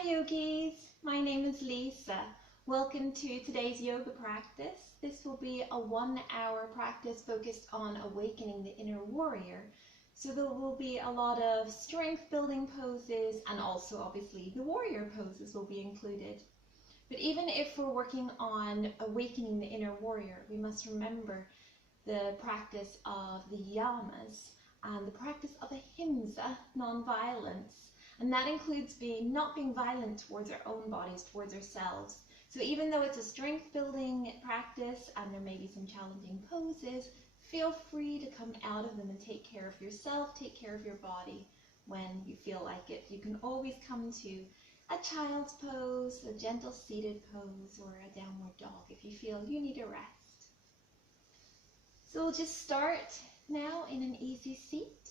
Hi yogis, my name is Lisa. Welcome to today's yoga practice. This will be a 1-hour practice focused on awakening the inner warrior. So there will be a lot of strength building poses, and also obviously the warrior poses will be included. But even if we're working on awakening the inner warrior, we must remember the practice of the yamas and the practice of ahimsa, non-violence. And that includes not being violent towards our own bodies, towards ourselves. So even though it's a strength building practice and there may be some challenging poses, feel free to come out of them and take care of yourself, take care of your body when you feel like it. You can always come to a child's pose, a gentle seated pose, or a downward dog if you feel you need a rest. So we'll just start now in an easy seat.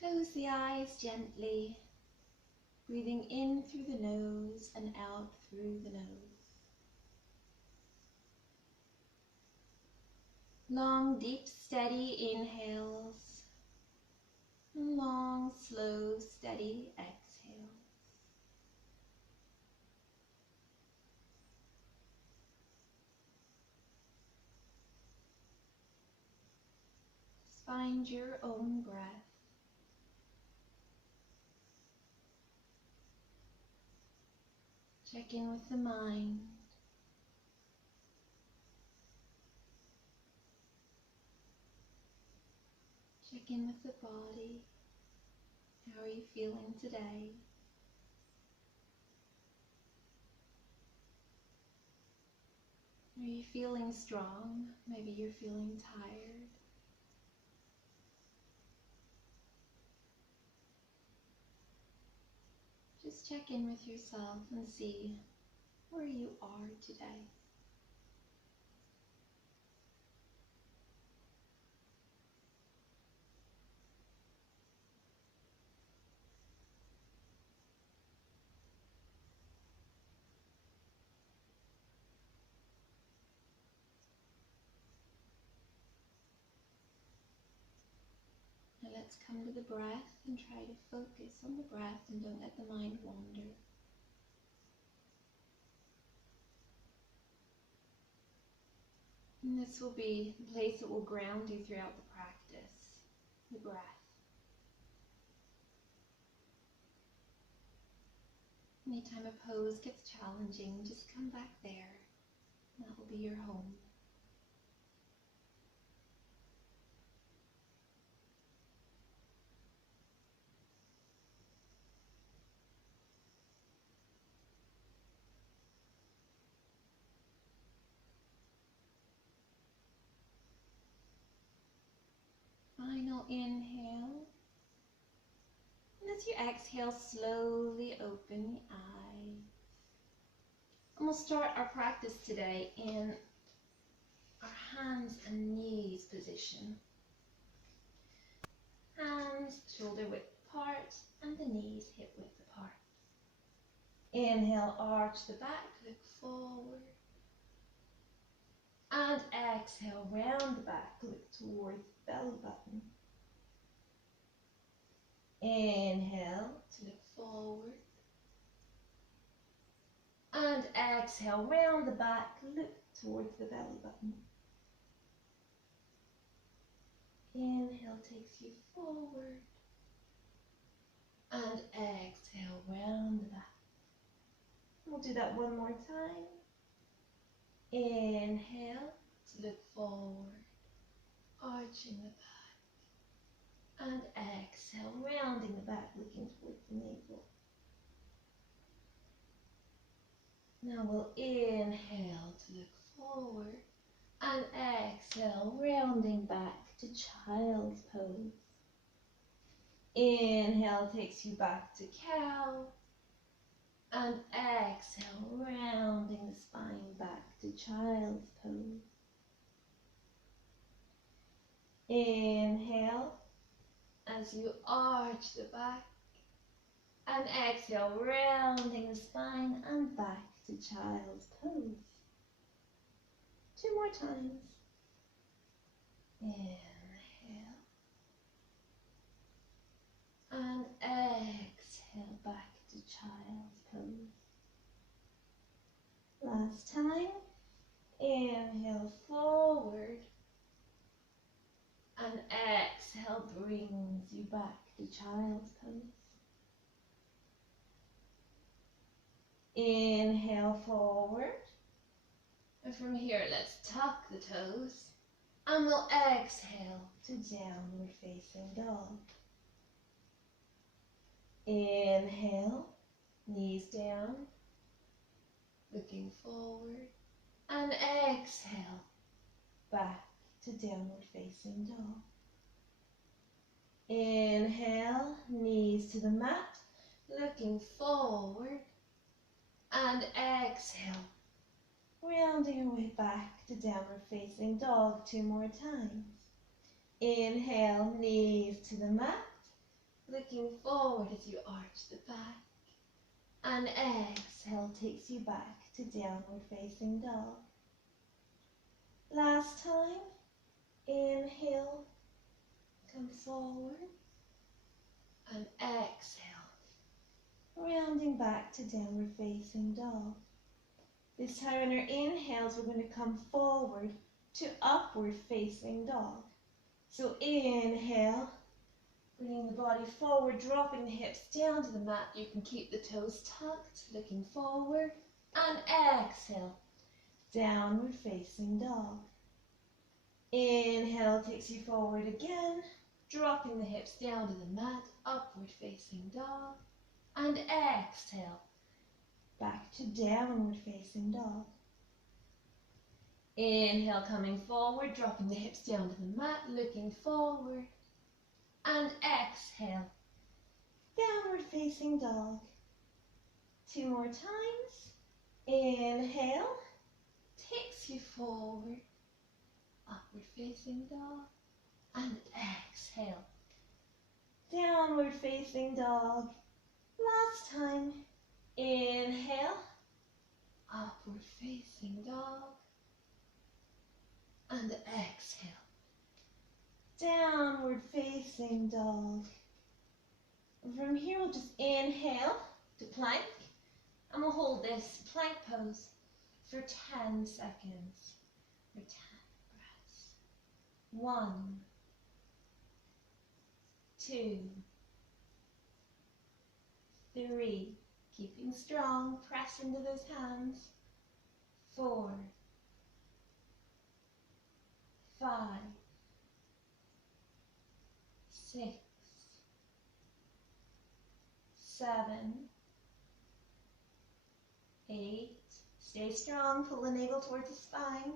Close the eyes gently, breathing in through the nose and out through the nose. Long, deep, steady inhales, and long, slow, steady exhales. Just find your own breath. Check in with the mind. Check in with the body. How are you feeling today? Are you feeling strong? Maybe you're feeling tired. Just check in with yourself and see where you are today. Now let's come to the breath and try to focus on the breath and don't let the mind wander. And this will be the place that will ground you throughout the practice, the breath. Anytime a pose gets challenging, just come back there. That will be your home. Final inhale. And as you exhale, slowly open the eyes. And we'll start our practice today in our hands and knees position. Hands shoulder width apart and the knees hip width apart. Inhale, arch the back, look forward. And exhale, round the back, look towards the belly button. Inhale to look forward. And exhale, round the back, look towards the belly button. Inhale takes you forward. And exhale, round the back. We'll do that one more time. Inhale to look forward, arching the back. And exhale, rounding the back, looking towards the navel. Now we'll inhale to look forward and exhale, rounding back to child's pose. Inhale takes you back to cow and exhale, rounding the spine back to child's pose. Inhale as you arch the back and exhale, rounding the spine and back to child's pose. 2 more times. Inhale. And exhale back to child's pose. Last time. Inhale forward. And exhale brings you back to child's pose. Inhale forward. And from here, let's tuck the toes. And we'll exhale to downward facing dog. Inhale, knees down, looking forward. And exhale, back to downward facing dog. Inhale, knees to the mat, looking forward. And exhale, rounding your way back to downward facing dog 2 more times. Inhale, knees to the mat, looking forward as you arch the back. And exhale takes you back to downward facing dog. Last time, inhale, come forward. And exhale, rounding back to downward facing dog. This time on our inhales, we're going to come forward to upward facing dog. So inhale, bringing the body forward, dropping the hips down to the mat. You can keep the toes tucked, looking forward. And exhale, downward facing dog. Inhale takes you forward again, dropping the hips down to the mat, upward facing dog. And exhale, back to downward facing dog. Inhale, coming forward, dropping the hips down to the mat, looking forward. And exhale, downward facing dog. 2 more times. Inhale, takes you forward, upward facing dog. And exhale, downward facing dog. Last time. Inhale, upward facing dog. And exhale, downward facing dog. And from here, we'll just inhale to plank. And we'll hold this plank pose for 10 seconds. For 10 breaths. 1, 2, 3, keeping strong, press into those hands. 4, 5, 6, 7, 8, stay strong, pull the navel towards the spine.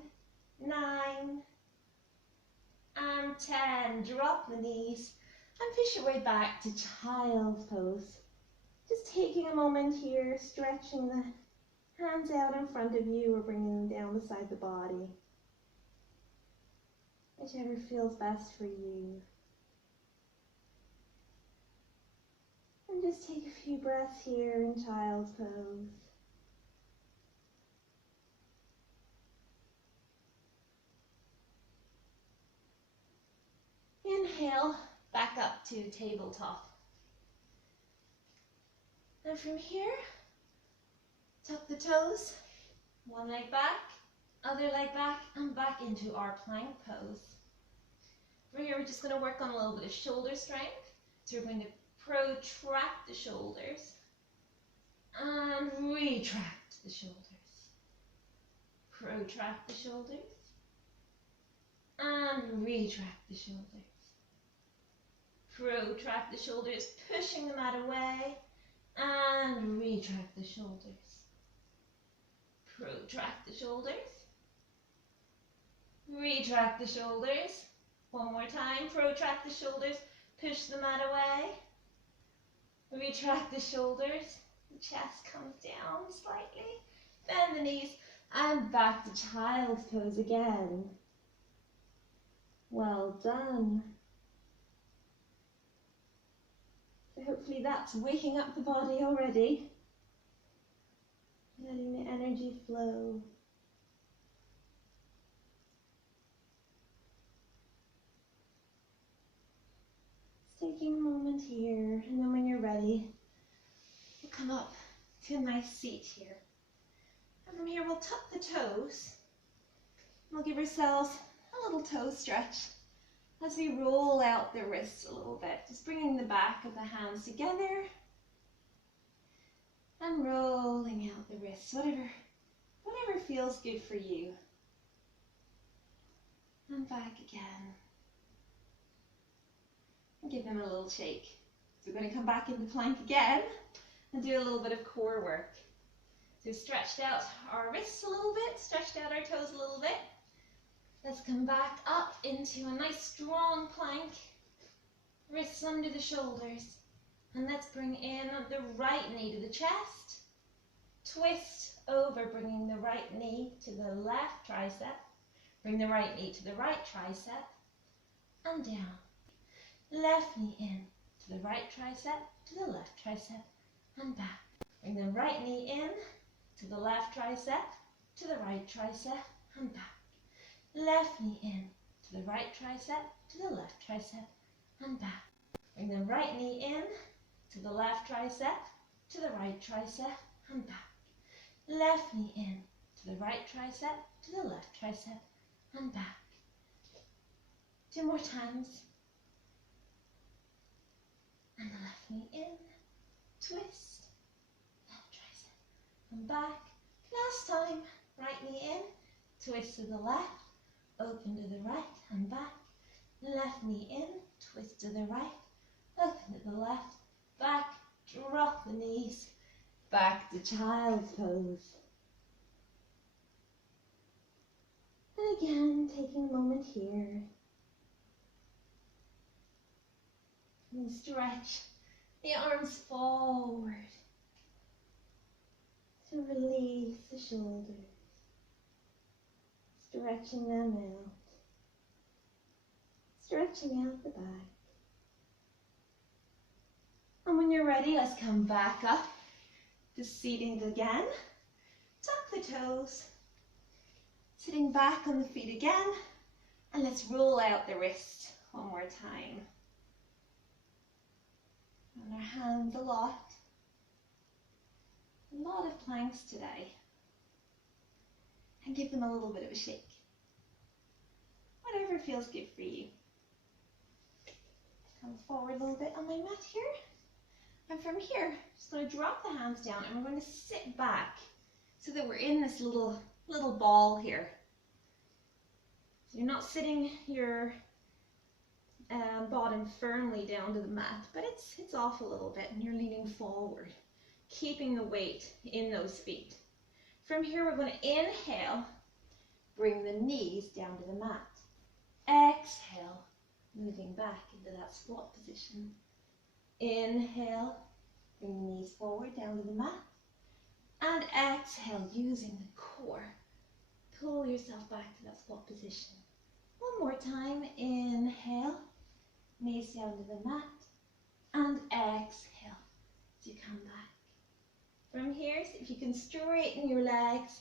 9, and 10, drop the knees and push your way back to child's pose. Just taking a moment here, stretching the hands out in front of you or bringing them down beside the body. Whichever feels best for you. And just take a few breaths here in child's pose. Inhale, back up to tabletop. And from here, tuck the toes, one leg back, other leg back, and back into our plank pose. From here, we're just going to work on a little bit of shoulder strength. So we're going to protract the shoulders and retract the shoulders. Protract the shoulders and retract the shoulders. Protract the shoulders, pushing the mat away. And retract the shoulders. Protract the shoulders. Retract the shoulders. One more time. Protract the shoulders. Push the mat away. Retract the shoulders. The chest comes down slightly. Bend the knees. And back to child's pose again. Well done. So hopefully that's waking up the body already. Letting the energy flow. Just taking a moment here, and then when you're ready, we'll come up to a nice seat here. And from here we'll tuck the toes. We'll give ourselves a little toe stretch as we roll out the wrists a little bit, just bringing the back of the hands together and rolling out the wrists, whatever feels good for you. And back again. And give them a little shake. So we're going to come back into plank again and do a little bit of core work. So we've stretched out our wrists a little bit, stretched out our toes a little bit. Let's come back up into a nice strong plank. Wrists under the shoulders. And let's bring in the right knee to the chest. Twist over, bringing the right knee to the left tricep. Bring the right knee to the right tricep. And down. Left knee in to the right tricep, to the left tricep, and back. Bring the right knee in to the left tricep, to the right tricep, and back. Left knee in to the right tricep, to the left tricep, and back. Bring the right knee in to the left tricep, to the right tricep, and back. Left knee in to the right tricep, to the left tricep, and back. 2 more times. And the left knee in, twist, left tricep, and back. Last time, right knee in, twist to the left, open to the right, and back. Left knee in, twist to the right, open to the left, back, drop the knees, back to child's pose. And again, taking a moment here. And stretch the arms forward to release the shoulders, stretching them out, stretching out the back. And when you're ready, let's come back up to seating again. Tuck the toes, sitting back on the feet again, and let's roll out the wrist one more time. On our hands a lot of planks today, and give them a little bit of a shake. Whatever feels good for you. Come forward a little bit on my mat here, and from here, just going to drop the hands down, and we're going to sit back so that we're in this little ball here. So you're not sitting your bottom firmly down to the mat, but it's off a little bit and you're leaning forward, keeping the weight in those feet. From here we're going to inhale, bring the knees down to the mat. Exhale, moving back into that squat position. Inhale, bring the knees forward down to the mat. And exhale, using the core, pull yourself back to that squat position. One more time, inhale, knees down to the mat, and exhale as you come back. From here, see if you can straighten your legs,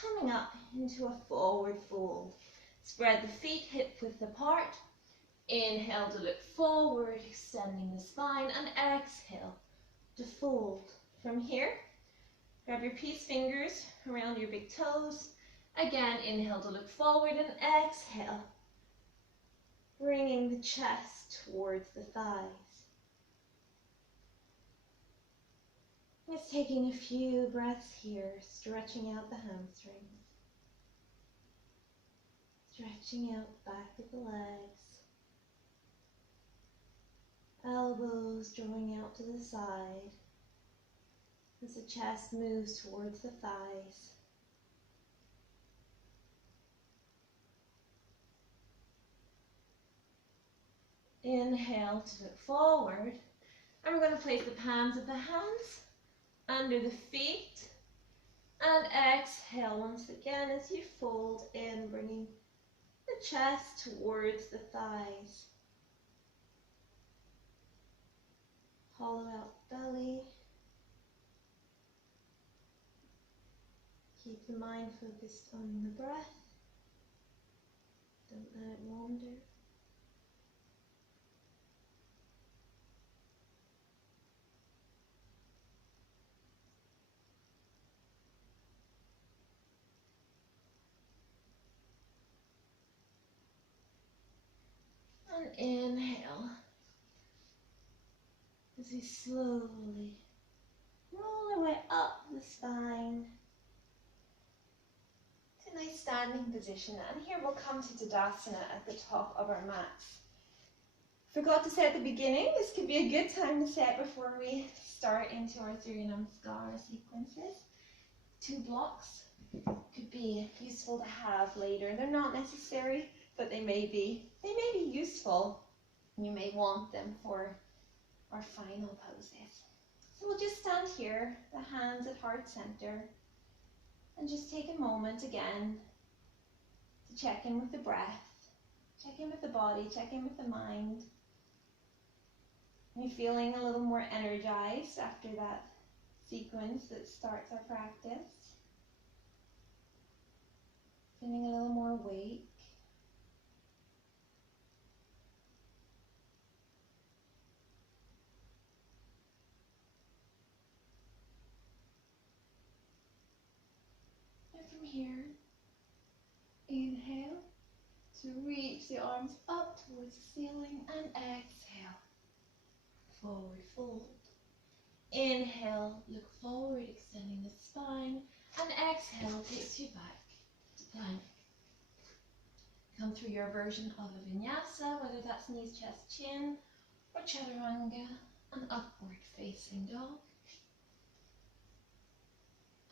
coming up into a forward fold. Spread the feet hip width apart. Inhale to look forward, extending the spine, and exhale to fold. From here, grab your peace fingers around your big toes. Again, inhale to look forward, and exhale, bringing the chest towards the thighs. Just taking a few breaths here, stretching out the hamstrings, stretching out the back of the legs, elbows drawing out to the side as the chest moves towards the thighs. Inhale to look forward, and we're going to place the palms of the hands under the feet, and exhale once again as you fold in, bringing the chest towards the thighs. Hollow out the belly. Keep the mind focused on the breath. Don't let it wander. And inhale as we slowly roll our way up the spine to a nice standing position. And here we'll come to Tadasana at the top of our mats. Forgot to say at the beginning, this could be a good time to set before we start into our Surya Namaskara sequences. 2 blocks could be useful to have later. They're not necessary, but they may be useful. You may want them for our final poses. So we'll just stand here, the hands at heart center, and just take a moment again to check in with the breath, check in with the body, check in with the mind. Are you feeling a little more energized after that sequence that starts our practice? Feeling a little more awake? And from here, inhale to reach the arms up towards the ceiling, and exhale, forward fold. Inhale, look forward, extending the spine, and exhale takes you back to plank. Come through your version of a vinyasa, whether that's knees, chest, chin, or chaturanga, an upward facing dog.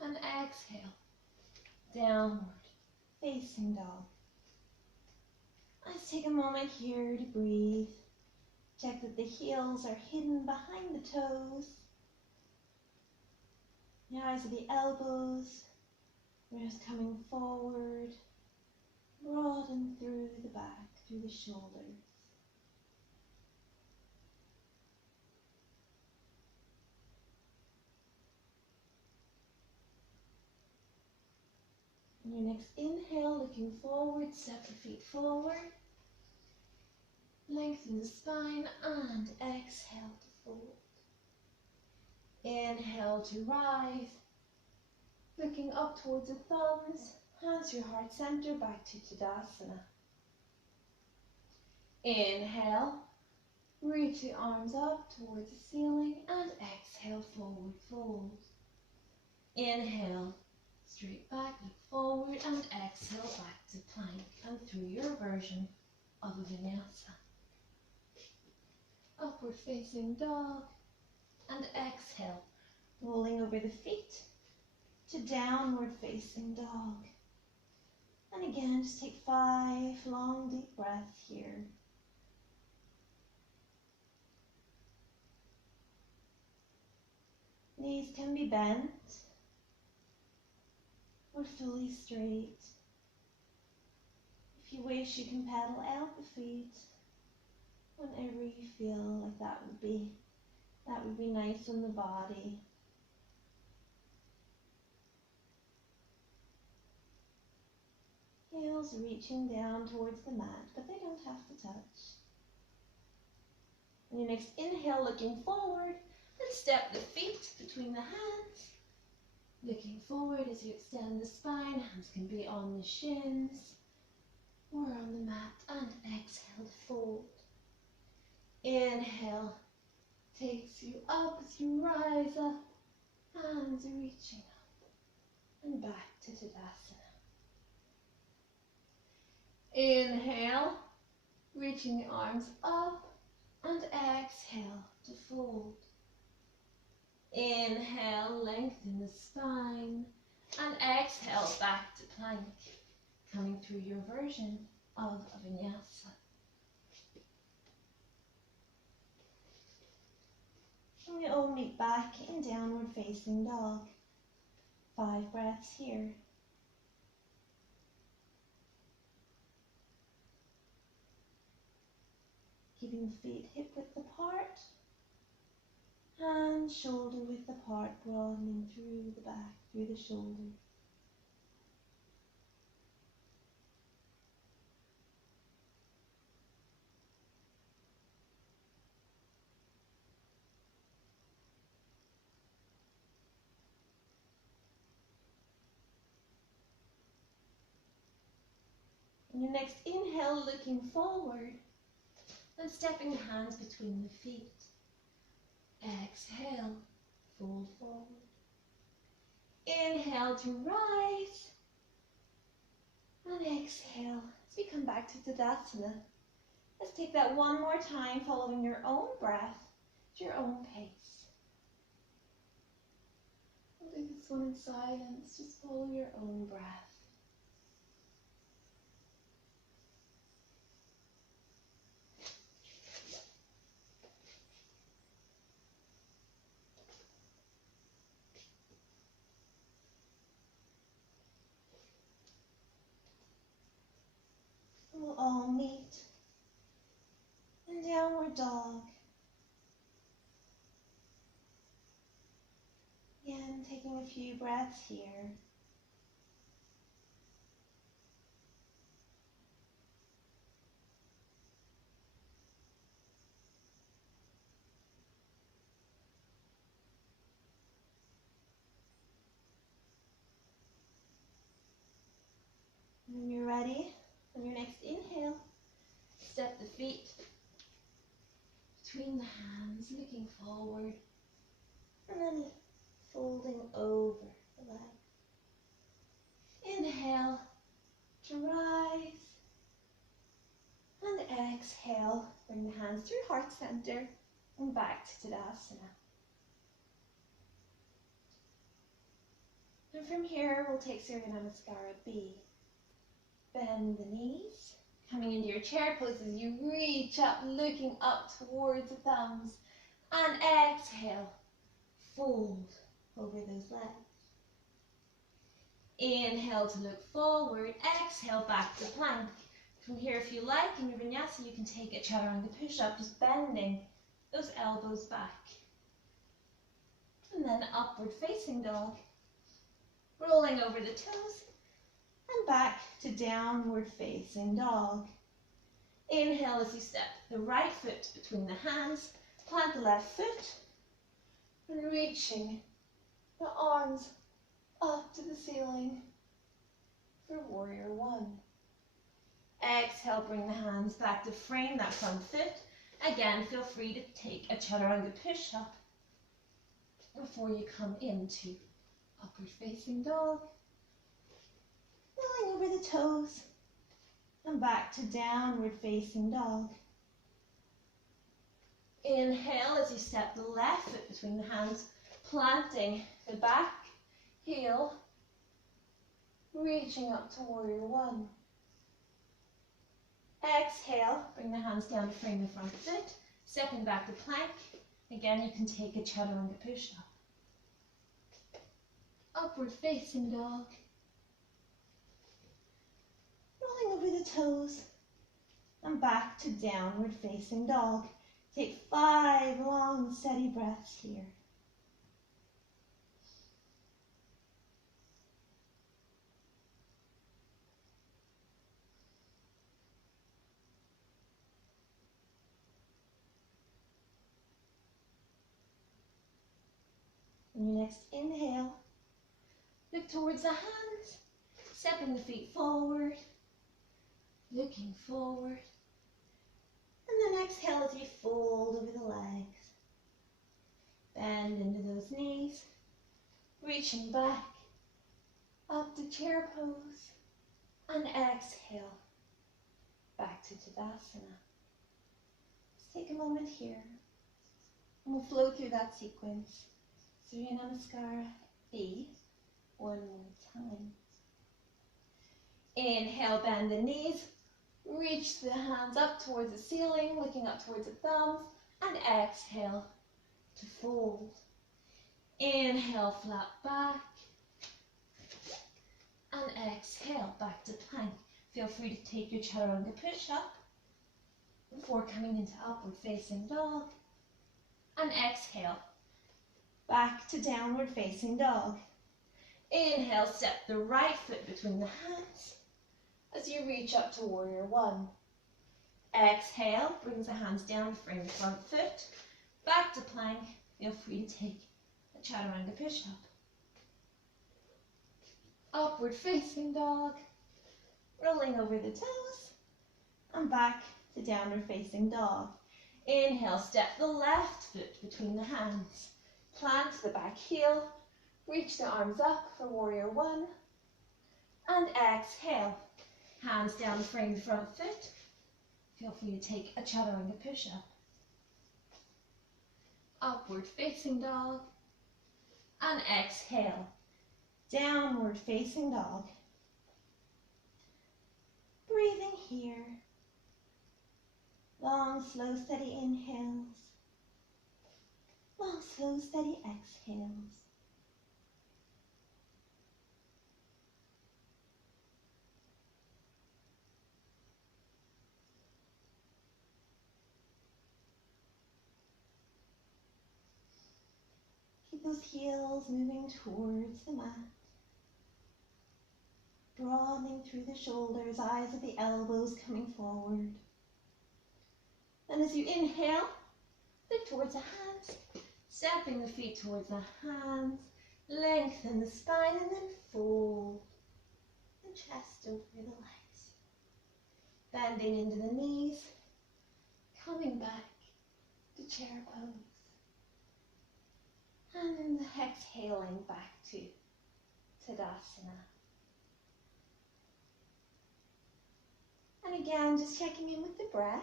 And exhale, downward facing dog. Let's take a moment here to breathe. Check that the heels are hidden behind the toes. The eyes of the elbows, wrist coming forward, broaden through the back, through the shoulders. On your next inhale, looking forward, step the feet forward. Lengthen the spine and exhale to fold. Inhale to rise, looking up towards the thumbs, hands to your heart center, back to Tadasana. Inhale, reach the arms up towards the ceiling, and exhale, forward fold. Inhale, straight back, look forward, and exhale back to plank and through your version of a vinyasa. Upward facing dog, and exhale, rolling over the feet to downward facing dog. And again, just take 5 long deep breaths here. Knees can be bent or fully straight. If you wish, you can pedal out the feet whenever you feel like that would be nice on the body. Heels reaching down towards the mat, but they don't have to touch. On your next inhale, looking forward, and step the feet between the hands. Looking forward as you extend the spine, hands can be on the shins or on the mat, and exhale to fold. Inhale takes you up as you rise up, hands are reaching up and back to Tadasana. Inhale, reaching the arms up, and exhale to fold. Inhale, lengthen the spine, and exhale back to plank, coming through your version of a vinyasa. And we all meet back in downward facing dog. 5 breaths here. Keeping feet hip width apart, hands shoulder width apart, broadening through the back, through the shoulders. On your next inhale, looking forward, And stepping the hands between the feet. Exhale, fold forward. Inhale to rise. And exhale as we come back to Tadasana. Let's take that one more time, following your own breath, at your own pace. We'll do this one in silence, just follow your own breath. We'll all meet in downward dog. Again, taking a few breaths here. When you're ready, on your next inhale, step the feet between the hands, looking forward, and then folding over the leg. Inhale to rise, and exhale, bring the hands through heart center and back to Tadasana. And from here, we'll take Surya Namaskara B. Bend the knees, coming into your chair pose as you reach up, looking up towards the thumbs, and exhale, fold over those legs. Inhale to look forward, exhale back to plank. From here, if you like, in your vinyasa, you can take a chaturanga push-up, just bending those elbows back. And then upward facing dog, rolling over the toes, and back to downward facing dog. Inhale as you step the right foot between the hands, plant the left foot, and reaching the arms up to the ceiling for warrior one. Exhale, bring the hands back to frame that front foot. Again, feel free to take a chaturanga push-up before you come into upward facing dog. Rolling over the toes and back to downward facing dog. Inhale as you step the left foot between the hands, planting the back heel, reaching up to warrior one. Exhale, bring the hands down to frame the front foot, stepping back to plank. Again, you can take a chaturanga push-up. Upward facing dog. Rolling over the toes and back to downward facing dog. Take 5 long, steady breaths here. On your next inhale, look towards the hands, stepping the feet forward, looking forward. And then exhale as you fold over the legs. Bend into those knees, reaching back, up to chair pose, and exhale, back to Tadasana. Just take a moment here, and we'll flow through that sequence. Surya Namaskara B, one more time. Inhale, bend the knees, reach the hands up towards the ceiling, looking up towards the thumbs, and exhale to fold. Inhale, flat back, and exhale, back to plank. Feel free to take your chaturanga push-up before coming into upward facing dog, and exhale, back to downward facing dog. Inhale, step the right foot between the hands as you reach up to warrior one. Exhale, brings the hands down to frame the front foot, back to plank. Feel free to take a chaturanga push-up. Upward facing dog, rolling over the toes, and back to downward facing dog. Inhale, step the left foot between the hands. Plant the back heel. Reach the arms up for warrior one. And exhale. Hands down, frame the front foot. Feel free to take a chaturanga push-up. Upward facing dog. And exhale. Downward facing dog. Breathing here. Long, slow, steady inhales. Long, slow, steady exhales. Keep those heels moving towards the mat. Broadening through the shoulders, eyes at the elbows coming forward. And as you inhale, look towards the hands, stepping the feet towards the hands, lengthen the spine and then fold the chest over the legs. Bending into the knees, coming back to chair pose. And then exhaling back to Tadasana. And again, just checking in with the breath.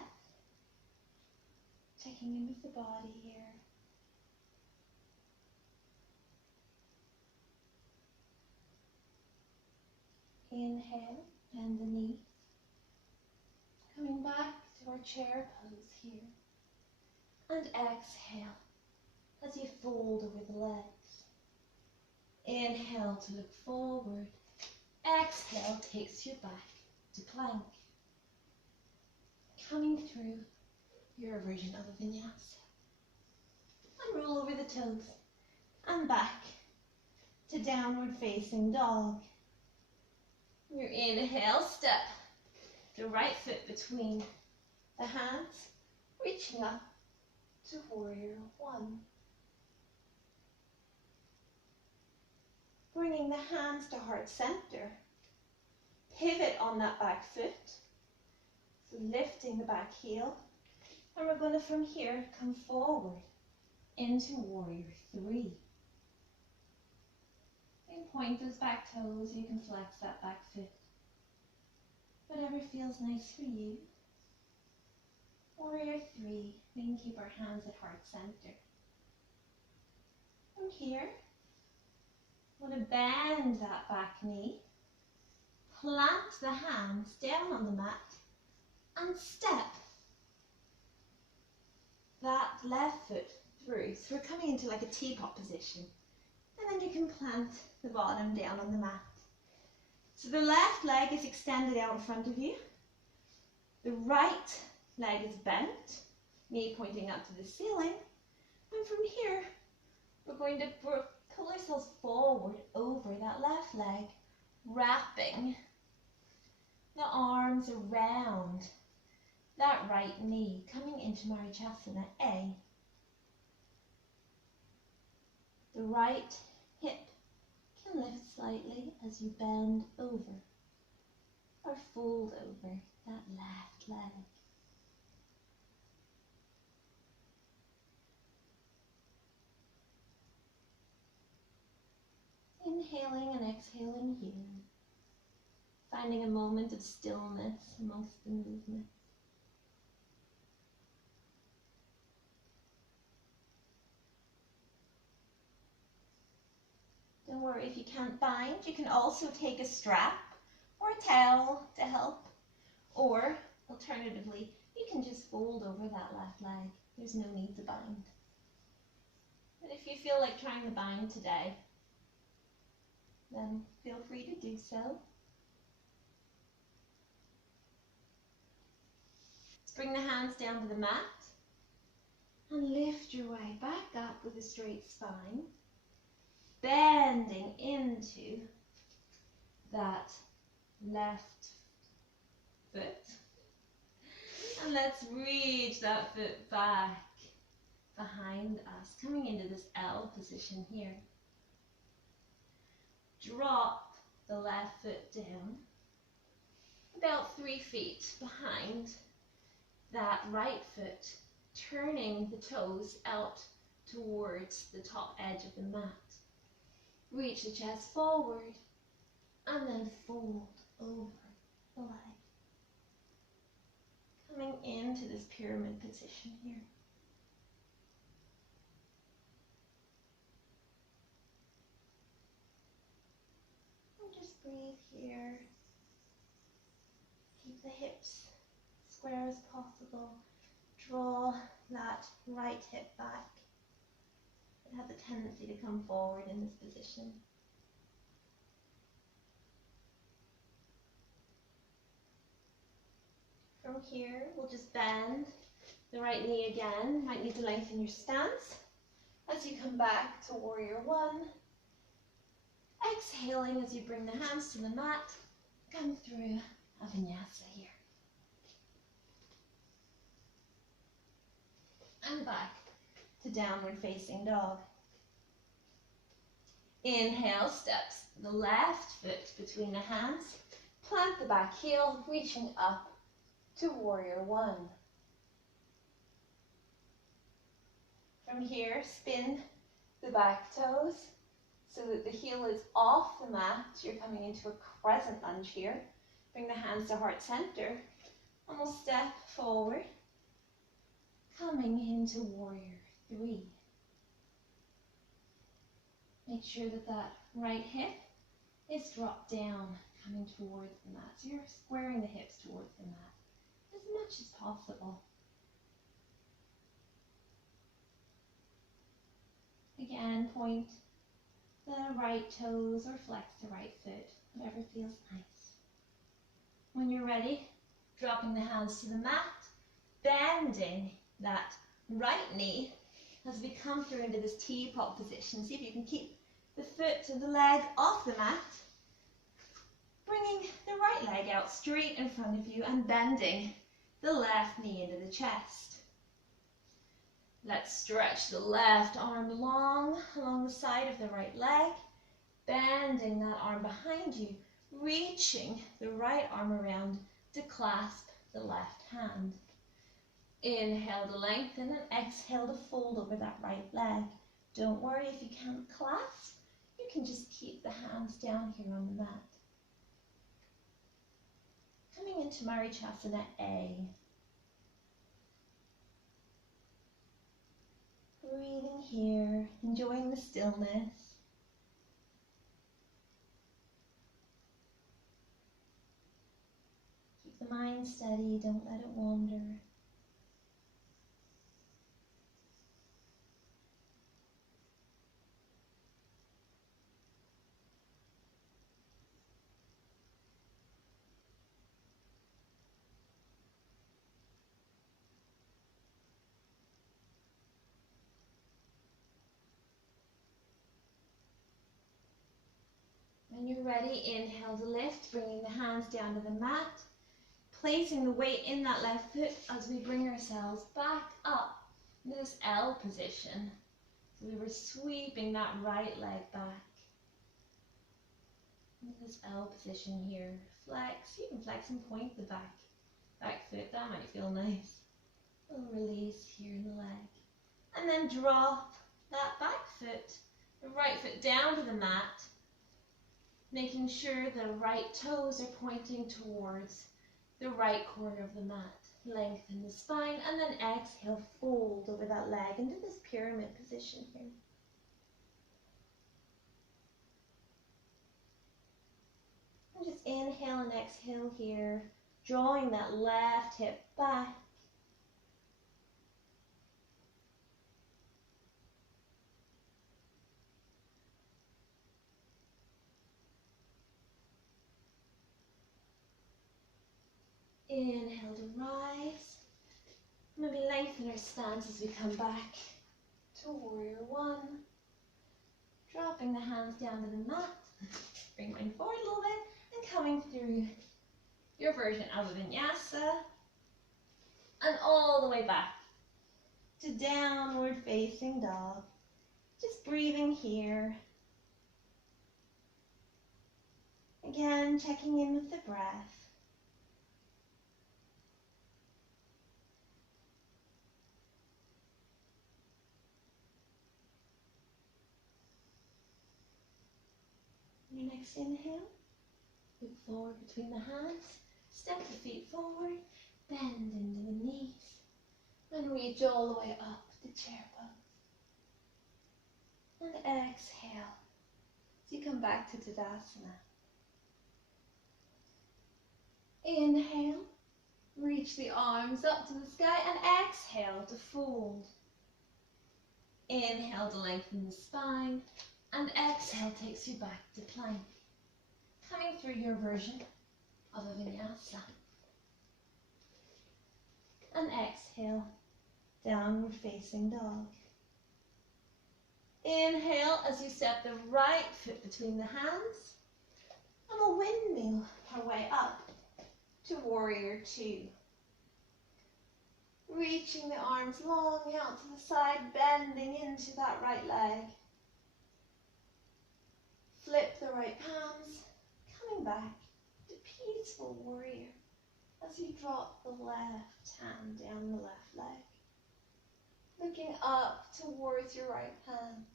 Checking in with the body here. Inhale, bend the knees. Coming back to our chair pose here. And exhale as you fold over the legs. Inhale to look forward. Exhale takes you back to plank. Coming through your version of a vinyasa. And roll over the toes. And back to downward facing dog. Your inhale, step the right foot between the hands, reaching up to warrior one. Bringing the hands to heart center. Pivot on that back foot. So lifting the back heel. And we're going to, from here, come forward into warrior three. You can point those back toes, you can flex that back foot. Whatever feels nice for you. Warrior three, we can keep our hands at heart center. From here, we're going to bend that back knee, plant the hands down on the mat, and step that left foot through. So we're coming into like a teapot position. And then you can plant the bottom down on the mat. So the left leg is extended out in front of you. The right leg is bent, knee pointing up to the ceiling. And from here, we're going to pull ourselves forward over that left leg, wrapping the arms around that right knee, coming into Marichyasana A. The right hip can lift slightly as you bend over or fold over that left leg. Inhaling and exhaling here, finding a moment of stillness amongst the movement. Don't worry if you can't bind, you can also take a strap or a towel to help, or alternatively, you can just fold over that left leg. There's no need to bind. But if you feel like trying to bind today, then feel free to do so. Let's bring the hands down to the mat and lift your way back up with a straight spine. Bending into that left foot. And let's reach that foot back behind us, coming into this L position here. Drop the left foot down, about 3 feet behind that right foot, turning the toes out towards the top edge of the mat. Reach the chest forward and then fold over the leg. Coming into this pyramid position here. And just breathe here. Keep the hips square as possible. Draw that right hip back. It has a tendency to come forward in this position. From here, we'll just bend the right knee again. Might need to lengthen your stance as you come back to warrior one. Exhaling as you bring the hands to the mat. Come through a vinyasa here. And back to downward facing dog. Inhale, steps the left foot between the hands. Plant the back heel, reaching up to warrior one. From here, spin the back toes so that the heel is off the mat. You're coming into a crescent lunge here. Bring the hands to heart center and we'll step forward, coming into warrior three. Make sure that that right hip is dropped down, coming towards the mat. So you're squaring the hips towards the mat as much as possible. Again, point the right toes or flex the right foot, whatever feels nice. When you're ready, dropping the hands to the mat, bending that right knee as we come through into this teapot position. See if you can keep the foot and the leg off the mat, bringing the right leg out straight in front of you and bending the left knee into the chest. Let's stretch the left arm long along the side of the right leg, bending that arm behind you, reaching the right arm around to clasp the left hand. Inhale to lengthen and exhale to fold over that right leg. Don't worry if you can't clasp, you can just keep the hands down here on the mat. Coming into Marichasana A. Breathing here, enjoying the stillness. Keep the mind steady, don't let it wander. When you're ready, inhale to lift, bringing the hands down to the mat, placing the weight in that left foot as we bring ourselves back up into this L position. So we were sweeping that right leg back into this L position here. Flex, you can flex and point the back foot, that might feel nice. A little release here in the leg. And then drop that back foot, the right foot down to the mat, making sure the right toes are pointing towards the right corner of the mat. Lengthen the spine and then exhale, fold over that leg into this pyramid position here. And just inhale and exhale here, drawing that left hip back. Inhale to rise. Maybe lengthen our stance as we come back to warrior one. Dropping the hands down to the mat. Bring mine forward a little bit and coming through your version of a vinyasa. And all the way back to downward facing dog. Just breathing here. Again, checking in with the breath. Your next inhale, look forward between the hands, step the feet forward, bend into the knees, and reach all the way up to chair pose. And exhale as you come back to Tadasana. Inhale, reach the arms up to the sky, and exhale to fold. Inhale to lengthen the spine, and exhale takes you back to plank. Coming through your version of a vinyasa. And exhale, downward facing dog. Inhale as you step the right foot between the hands, and a windmill our way up to warrior two. Reaching the arms long out to the side, bending into that right leg. Flip the right palms, coming back to peaceful warrior as you drop the left hand down the left leg. Looking up towards your right hand,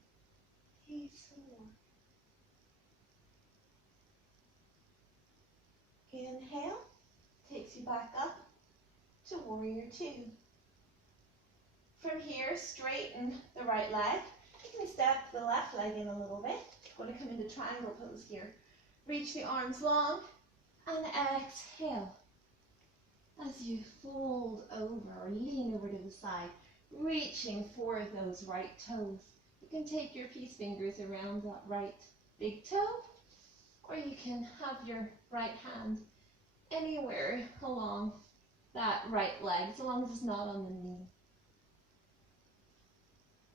peaceful warrior. Inhale, takes you back up to warrior two. From here, straighten the right leg. You can step the left leg in a little bit. We're going to come into triangle pose here. Reach the arms long and exhale as you fold over or lean over to the side, reaching for those right toes. You can take your peace fingers around that right big toe, or you can have your right hand anywhere along that right leg, so long as it's not on the knee.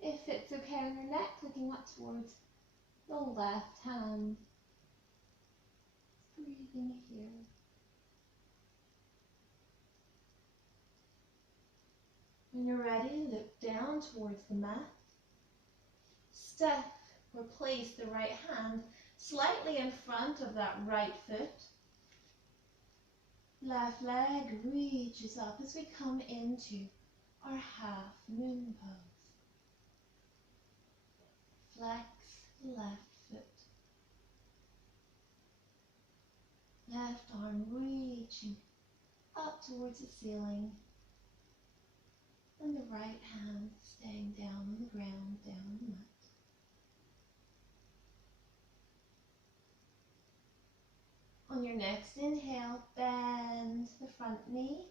If it's okay on your neck, looking up towards the left hand. Breathing here. When you're ready, look down towards the mat. Step or place the right hand slightly in front of that right foot. Left leg reaches up as we come into our half moon pose. Flex the left foot. Left arm reaching up towards the ceiling. And the right hand staying down on the ground, down on the mat. On your next inhale, bend the front knee,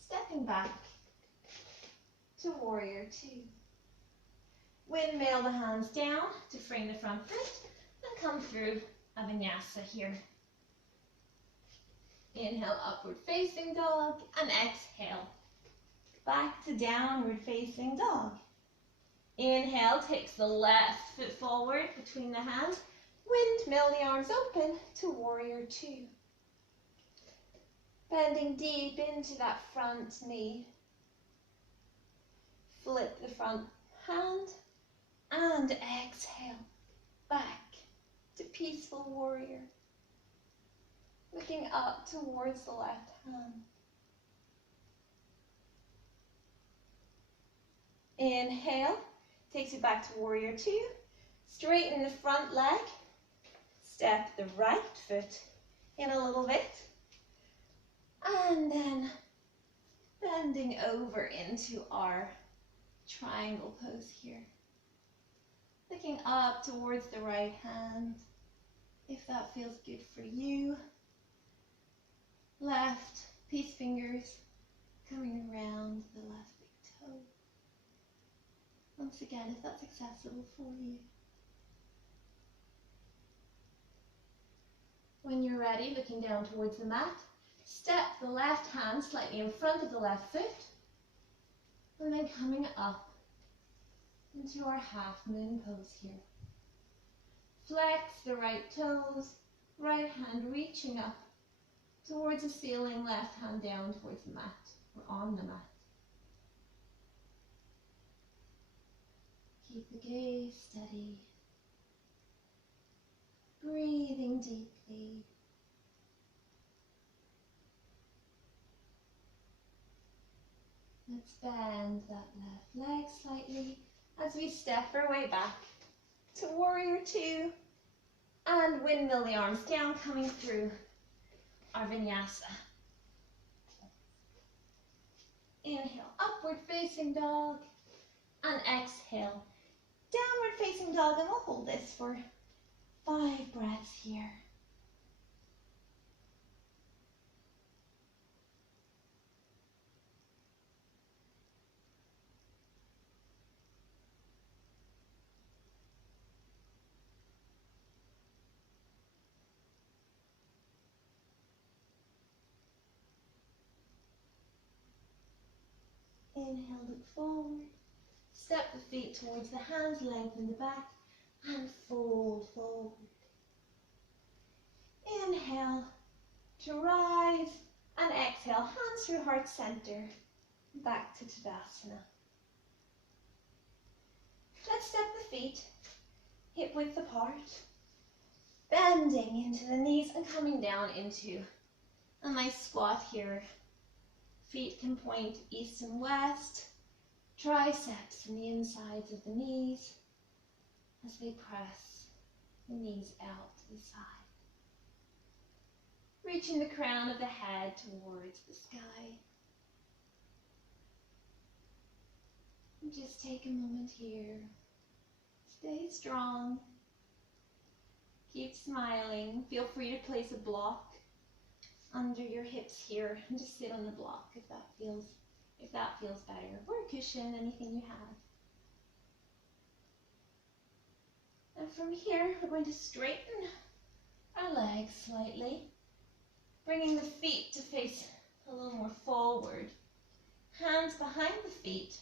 stepping back to warrior two. Windmill the hands down to frame the front foot and come through a vinyasa here. Inhale, upward facing dog, and exhale, back to downward facing dog. Inhale, takes the left foot forward between the hands. Windmill the arms open to warrior two. Bending deep into that front knee. Flip the front hand and exhale back to peaceful warrior. Looking up towards the left hand. Inhale, takes you back to warrior two. Straighten the front leg. Step the right foot in a little bit. And then bending over into our triangle pose here. Looking up towards the right hand, if that feels good for you. Left peace fingers coming around the left big toe. Once again, if that's accessible for you. When you're ready, looking down towards the mat, step the left hand slightly in front of the left foot, and then coming up into our half moon pose here. Flex the right toes, right hand reaching up towards the ceiling, left hand down towards the mat, or on the mat. Keep the gaze steady. Breathing deeply. Let's bend that left leg slightly as we step our way back to warrior two And windmill the arms down, coming through our vinyasa. Inhale, upward facing dog. And exhale, downward facing dog. And we'll hold this for 5 breaths here. Inhale, look forward. Step the feet towards the hands, lengthen the back, and fold forward. Inhale to rise, and exhale, hands through heart center, back to Tadasana. Let's step the feet hip width apart, bending into the knees and coming down into a nice squat here. Feet can point east and west, triceps and the insides of the knees as they press the knees out to the side. Reaching the crown of the head towards the sky. And just take a moment here. Stay strong. Keep smiling. Feel free to place a block under your hips here and just sit on the block if that feels better. Or a cushion, anything you have. And from here, we're going to straighten our legs slightly, bringing the feet to face a little more forward. Hands behind the feet,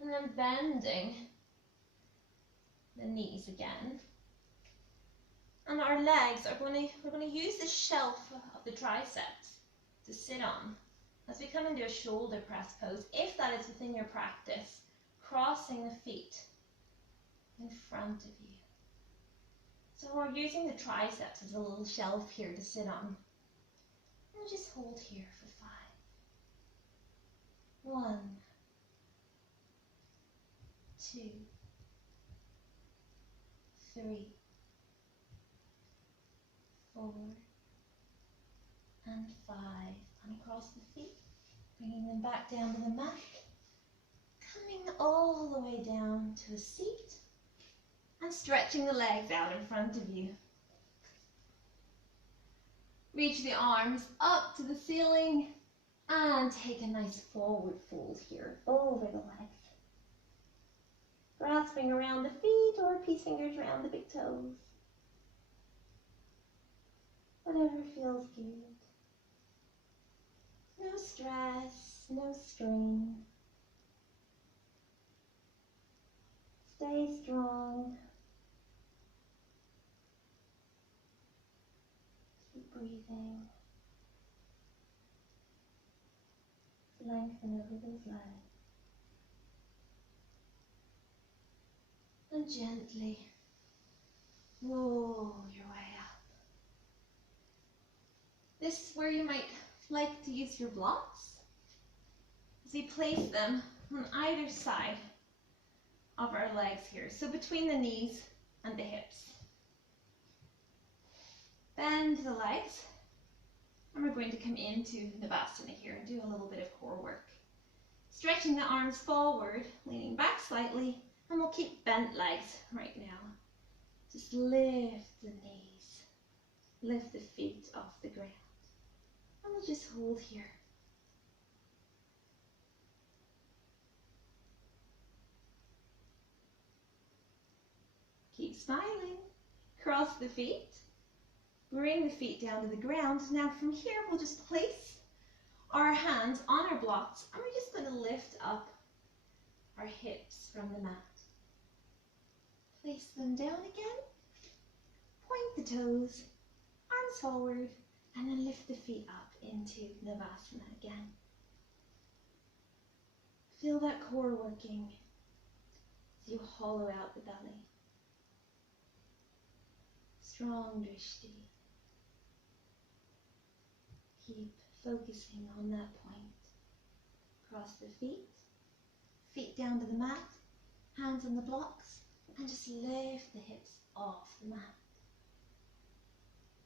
and then bending the knees again. And our legs are we're going to use the shelf of the triceps to sit on as we come into a shoulder press pose, if that is within your practice, crossing the feet in front of you. So we're using the triceps as a little shelf here to sit on. And just hold here for 5. 1, 2, 3, 4, and 5. And across the feet, bringing them back down to the mat, coming all the way down to a seat, and stretching the legs out in front of you. Reach the arms up to the ceiling, and take a nice forward fold here over the legs. Grasping around the feet or peace fingers around the big toes. Whatever feels good. No stress, no strain. Stay strong. Keep breathing. Lengthen over those legs. And gently roll your way up. This is where you might like to use your blocks as we place them on either side of our legs here, so between the knees and the hips. Bend the legs, and we're going to come into Navasana here and do a little bit of core work. Stretching the arms forward, leaning back slightly, and we'll keep bent legs right now. Just lift the knees, lift the feet off the ground, and we'll just hold here. Keep smiling. Cross the feet. Bring the feet down to the ground. Now from here, we'll just place our hands on our blocks, and we're just going to lift up our hips from the mat. Place them down again. Point the toes, arms forward, and then lift the feet up into Navasana again. Feel that core working as you hollow out the belly. Strong drishti. Keep focusing on that point. Cross the feet, feet down to the mat, hands on the blocks, And just lift the hips off the mat.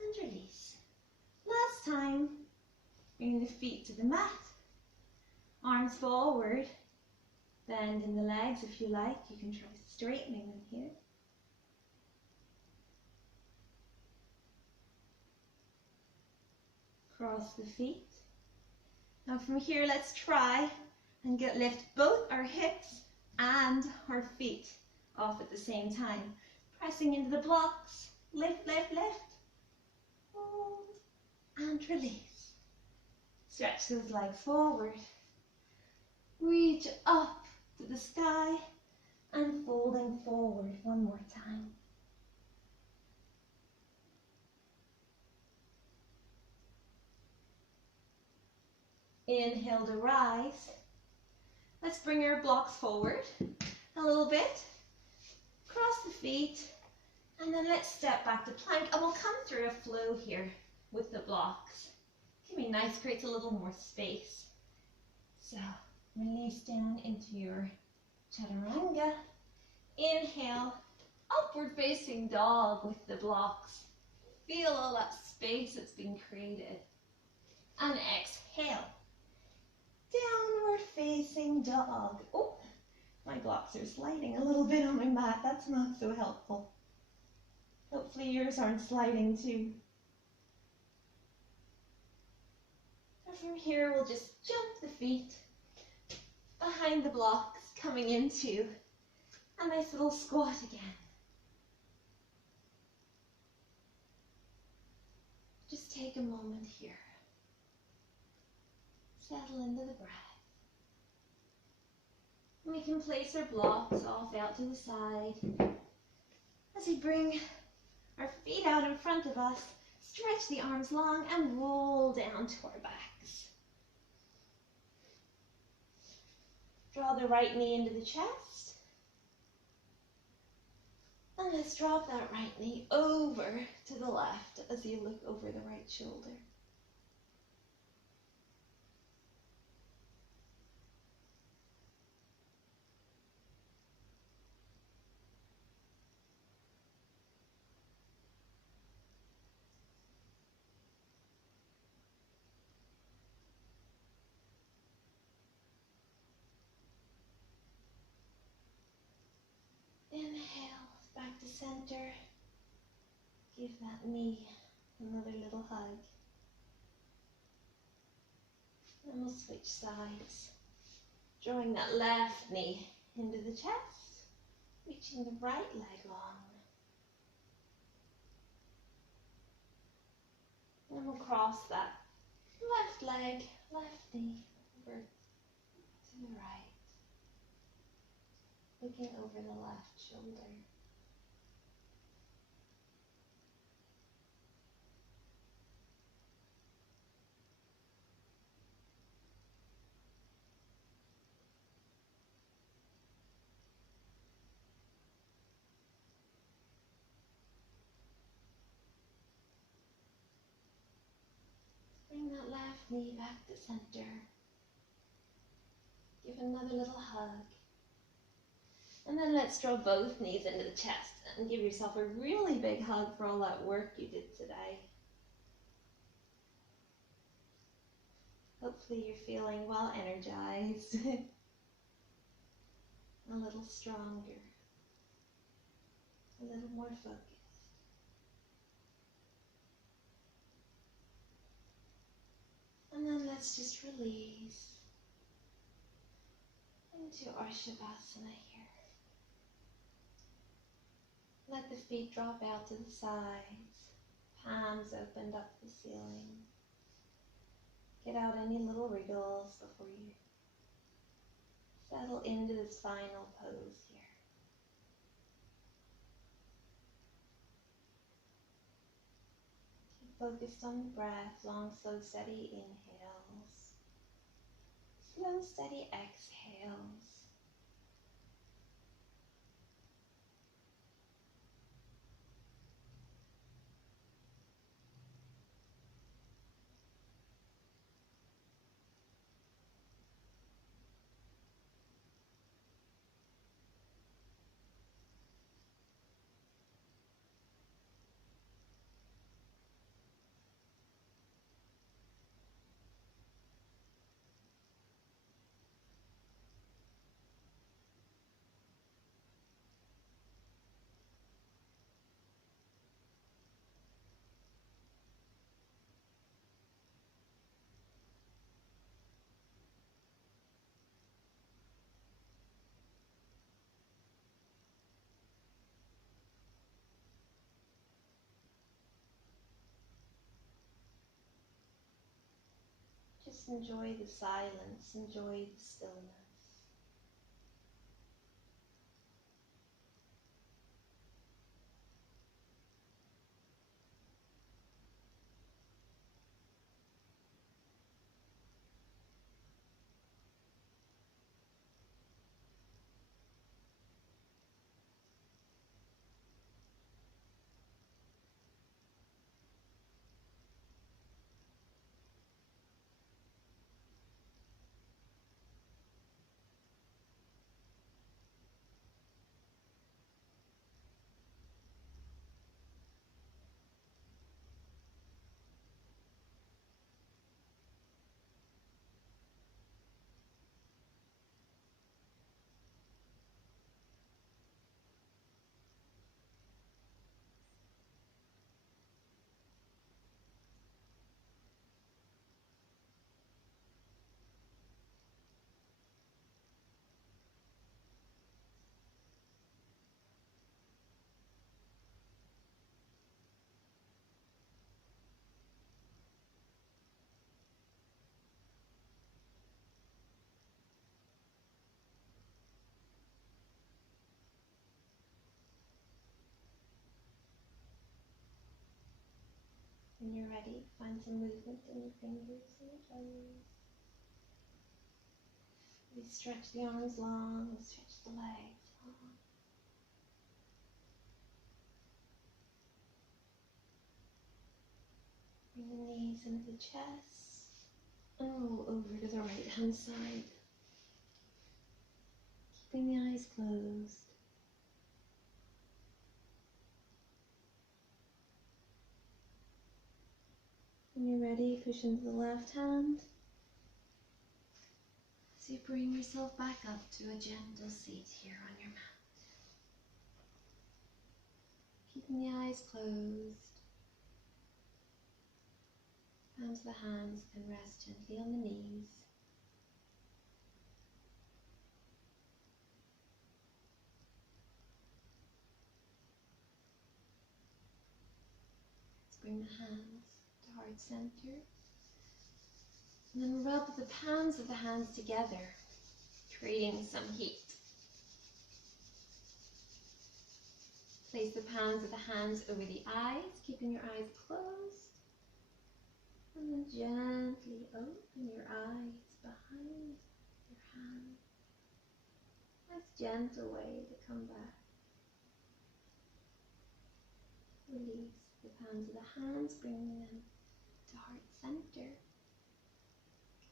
And release. Last time, bring the feet to the mat. Arms forward. Bend in the legs if you like. You can try straightening them here. Cross the feet. Now from here, let's try and lift both our hips and our feet off at the same time. Pressing into the blocks. Lift, lift, lift. Hold and release. Stretch those legs forward. Reach up to the sky and folding forward one more time. Inhale to rise. Let's bring our blocks forward a little bit. Cross the feet. And then let's step back to plank. And we'll come through a flow here with the blocks. Can be nice, creates a little more space. So release down into your chaturanga. Inhale, upward facing dog with the blocks. Feel all that space that's been created. And exhale. Downward facing dog. Oh, my blocks are sliding a little bit on my mat. That's not so helpful. Hopefully yours aren't sliding too. And from here, we'll just jump the feet behind the blocks, coming into a nice little squat again. Just take a moment here. Settle into the breath. And we can place our blocks off out to the side. As we bring our feet out in front of us, stretch the arms long and roll down to our backs. Draw the right knee into the chest. And let's drop that right knee over to the left as you look over the right shoulder. Inhale, back to center. Give that knee another little hug. And we'll switch sides. Drawing that left knee into the chest, reaching the right leg long. And we'll cross that left leg, left knee over to the right. Looking over the left shoulder. Bring that left knee back to center. Give another little hug. And then let's draw both knees into the chest and give yourself a really big hug for all that work you did today. Hopefully you're feeling well energized, a little stronger, a little more focused. And then let's just release into our Shavasana here. Let the feet drop out to the sides, palms opened up to the ceiling. Get out any little wriggles before you settle into this final pose here. Keep focused on the breath, long, slow, steady inhales, slow, steady exhales. Just enjoy the silence, enjoy the stillness. When you're ready, find some movement in your fingers and your toes. We stretch the arms long, we stretch the legs long. Bring the knees into the chest and roll over to the right hand side. Keeping the eyes closed. When you're ready, push into the left hand. So you bring yourself back up to a gentle seat here on your mat. Keeping the eyes closed. Palms of the hands can rest gently on the knees. Let's bring the hands to heart center. And then rub the palms of the hands together, creating some heat. Place the palms of the hands over the eyes, keeping your eyes closed. And then gently open your eyes behind your hand. Nice gentle way to come back. Release the palms of the hands, bringing them to heart center.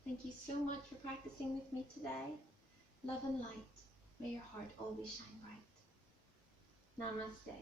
Thank you so much for practicing with me today. Love and light. May your heart always shine bright. Namaste.